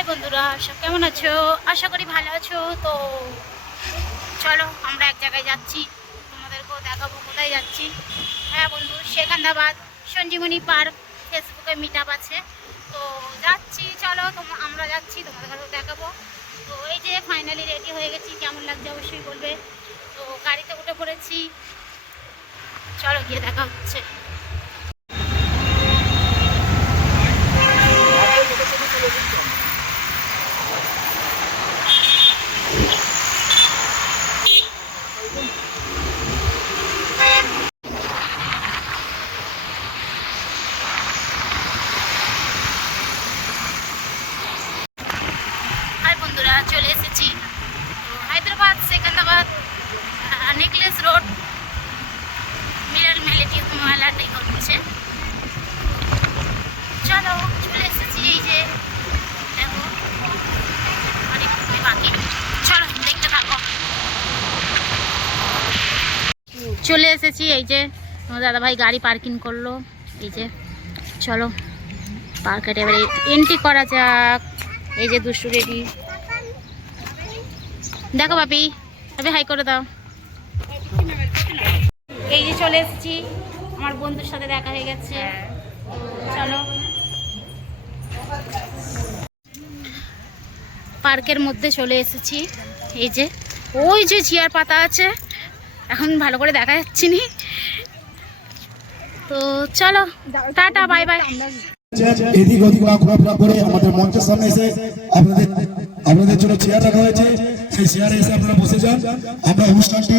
High বন্ধুরা, সব কেমন আছো? আশা করি ভালো আছো। তো চলো আমরা এক জায়গায় যাচ্ছি, তোমাদেরকেও দেখাবো কোথায় যাচ্ছি। হ্যাঁ বন্ধু, সেকান্দাবাদ সঞ্জীবনী পার্ক ফেসবুকে মিট আপ আছে, তো যাচ্ছি। চলো আমরা যাচ্ছি, তোমাদেরকেও দেখাবো। তো এই যে ফাইনালি রেডি হয়ে গেছি, কেমন লাগছে অবশ্যই বলবে। তো গাড়িতে উঠে পড়েছি, চলো গিয়ে দেখা হচ্ছে। চলে এসেছি হায়দ্রাবাদ সেকান্দাবাদ নেকলেস রোড মিরাল মেলাটাই হচ্ছে। চলো চলে এসেছি, এই যে দেখো অনেক বাকি, চলো দেখতে থাকো। চলে এসেছি, এই যে আমার দাদাভাই গাড়ি পার্কিং করলো, এই যে চলো পার্কের এবারে এন্ট্রি করা যাক। এই যে দুষ্টু রেডি, দেখো বাপি, তবে হাই করে দাও। এই যে চলে এসেছি, আমার বন্ধুর সাথে দেখা হয়ে গেছে। চলো পার্কের মধ্যে চলে এসেছি, এই যে ওই যে চেয়ার পাতা আছে, এখন ভালো করে দেখা যাচ্ছে নি। তো চলো টাটা বাই বাই। এদিক ওদিক ঘোরাফেরা করে আমাদের মঞ্চের সামনে এসে আপনাদের জন্য চেয়ার রাখা হয়েছে, সেই চেয়ারে এসে আপনারা বসে যান। আমরা অনুষ্ঠানটি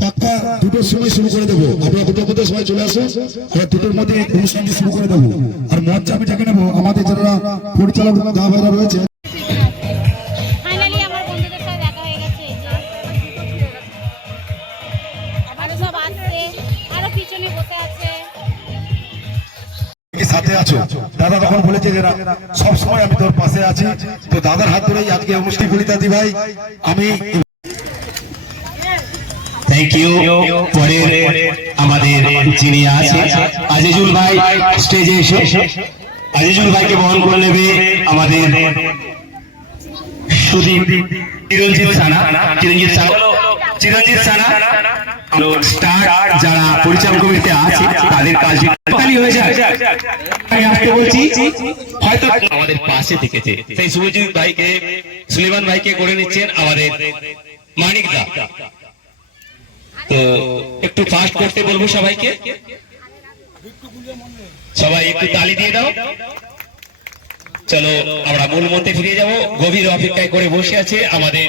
পাক্কা 2টোর সময় শুরু করে দেবো। আপনারা 2টোর মধ্যে সবাই চলে আসুন, আমরা 2টোর মধ্যে অনুষ্ঠানটি শুরু করে দেবো। আর মঞ্চ আমি ডেকে নেবো আমাদের যারা পরিচালক দা ভাইরা রয়েছে। সাথে আছো দাদা, তখন বলেছে যে সব সময় আমি তোর পাশে আছি। তো দাদার হাত ধরেই আজকে অনুষ্ঠান বলিতাদি ভাই আমি থ্যাংক ইউ। পরের আমাদের যিনি আছে আজিজুল ভাই স্টেজে এসে আজিজুল ভাইকে বহন করে নেবে আমাদের সুদীপ চিরঞ্জিত সানা স্টার যারা পরিচালক কমিটিতে আছে তাদের কাজ হয়ে যায়। আমি আসতে বলছি, হয়তো আমাদের পাশে থেকেছে সেই সুজিত ভাইকে, সুলেমান ভাইকে করে নিচ্ছেন আমাদের মানিক দা। তো একটু ফাস্ট করতে বলবো সবাইকে, সবাই একটু তালি দিয়ে দাও। চলো আমরা মূল মন্ত্রে ফিরে যাব। গভীর অপেক্ষায় করে বসে আছে আমাদের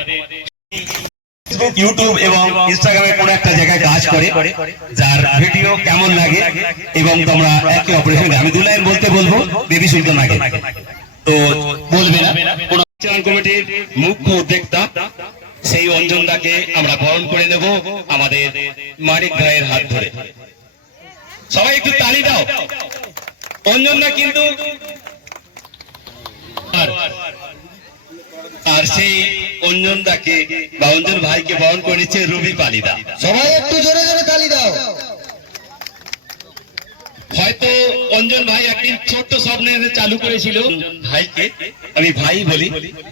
ইউটিউব এবং ইনস্টাগ্রামে কোনো একটা জায়গায় কাজ করে, যার ভিডিও কেমন লাগে এবং তোমরা একে অপরের সঙ্গে আমি 2 লাইন বলতে বলবো, বেবি শুনতে লাগে তো বলবে না। কোন কমিটির মুখ্য উদ্যোক্তা সেই অঞ্জনদাকে আমরা বরণ করে নেব আমাদের মানিক ভাইয়ের হাত ধরে। সবাই একটু তালি দাও। অঞ্জনদা কিন্তু আর সেই অঞ্জনদাকে বা অঞ্জন ভাইকে বরণ করে নিচ্ছে রুবি পালিদা। সবাই একটু জোরে জোরে তালি দাও। হয়তো অঞ্জন ভাই একদিন ছোট্ট স্বপ্নে চালু করেছিল ভাইকে, আমি ভাই বলি,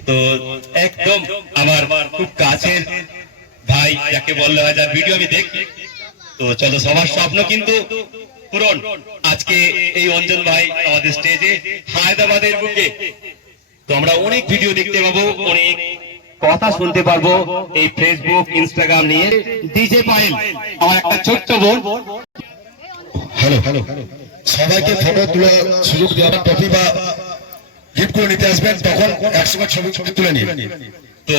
তো একদম আমার খুব কাছের ভাই যাকে বললে হয়, যার ভিডিও আমি দেখি। তো চলো সবার স্বপ্ন কিন্তু পূরণ। আজকে এই অঞ্জন ভাই আমাদের স্টেজে হায়দ্রাবাদের বুকে। তো আমরা অনেক ভিডিও দেখতে পাবো, অনেক কথা শুনতে পারবো এই ফেসবুক ইনস্টাগ্রাম নিয়ে। ডিজে পায়েল আমার একটা ছোট্ট বোন। হ্যালো হ্যালো, সবাইকে ফটো তোলার সুযোগ দেওয়া, ট্রফি বা গিফট করে নিতে আসবেন, তখন একসঙ্গে ছবি তুলে নিন। তো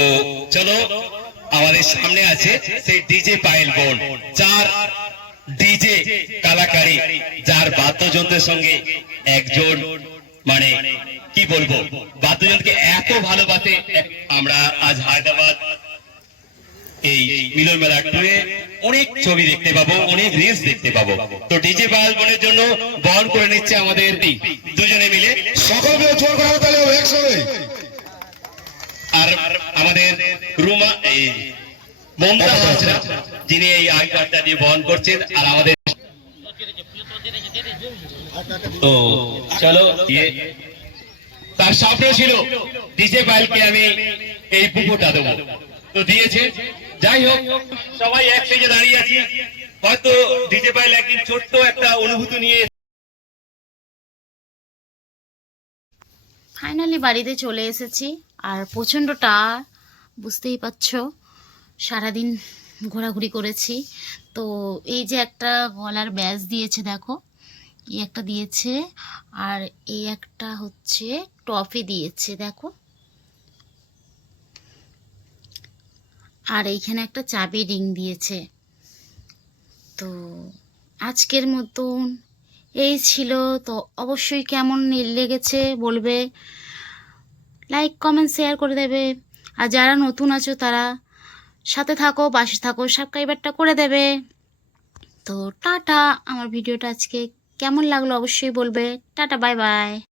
চলো আমাদের সামনে আছে সেই ডিজে পায়েল বোন, যার ডিজে কালাকারি, যার বাদ্যযন্ত্রের সঙ্গে একজন মানে কি বলবো, বাদ্যযন্ত্রকে এত ভালোবাসে। আমরা আজ হায়দ্রাবাদ এই মিলন মেলা টুরে অনেক ছবি দেখতে পাবো, অনেক রিলস দেখতে পাবো। তো ডিজে পায়েল বোনের জন্য বহন করে নিচ্ছে আমাদের দুজনে মিলে। সকলকে জোর করা তাহলে একসঙ্গে। আর আমাদের রুমা এই মমতা হাজরা, যিনি এই আইকার্ডটা দিয়ে বহন করছেন। আর আমাদের তো চলো তার স্বপ্ন ছিল ডিজে পায়েলকে আমি এই পুকুরটা দেবো, তো দিয়েছে। যাই হোক, সবাই এক পেজে দাঁড়িয়ে আছি, হয়তো ডিজে পায়েল একদিন ছোট্ট একটা অনুভূতি নিয়ে। ফাইনালি বাড়িতে চলে এসেছি, আর প্রচণ্ডটা বুঝতেই পারছো, সারাদিন ঘোরাঘুরি করেছি। তো এই যে একটা গলার ব্যাজ দিয়েছে, দেখো এই একটা দিয়েছে, আর এই একটা হচ্ছে টফি দিয়েছে দেখো, আর এইখানে একটা চাবি রিং দিয়েছে। তো আজকের মতন এই ছিল। তো অবশ্যই কেমন লেগেছে বলবে, লাইক কমেন্ট শেয়ার করে দেবে, আর যারা নতুন আছো তারা সাথে থাকো, পাশে থাকো, সাবস্ক্রাইবারটা করে দেবে। তো টাটা। আমার ভিডিওটা আজকে কেমন লাগলো অবশ্যই বলবে। Tata, bye bye.